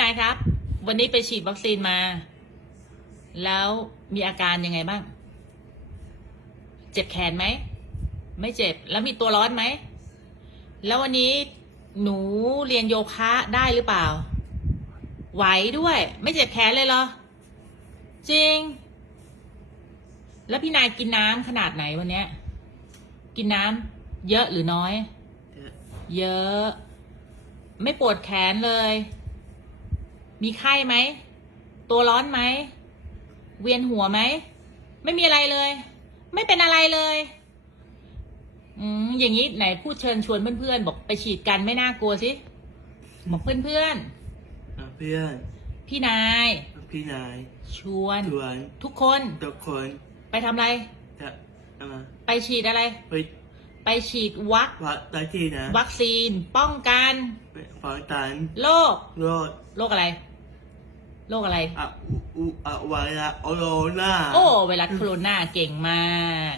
นายครับ วันนี้ไปฉีดวัคซีนมา แล้วมีอาการยังไงบ้าง เจ็บแขนไหม ไม่เจ็บ แล้วมีตัวร้อนไหม แล้ววันนี้หนูเรียนโยคะได้หรือเปล่า ไหวด้วย ไม่เจ็บแขนเลยเหรอ จริง แล้วพี่นายกินน้ำขนาดไหนวันเนี้ย กินน้ำเยอะหรือน้อย เยอะเยอะไม่ปวดแขนเลย มีไข้ไหม ตัวร้อนไหม เวียนหัวไหม ไม่มีอะไรเลย ไม่เป็นอะไรเลย อืมอย่างนี้ไหนพูดเชิญชวนเพื่อนๆ บอกไปฉีดกันไม่น่ากลัวสิ บอกเพื่อนเพื่อนๆพี่นาย พี่นาย ชวน ชวน ทุกคน ทุกคน ไปทำอะไรจะมาไปฉีดอะไร ไปไปฉีดวัควัดได้ที่นะวัคซีนป้องกันฟังตันโรครอดโรคอะไร โรคอะไรอะอุอะวาระโอโรนา โอ้ไวรัสโคโรนาเก่งมาก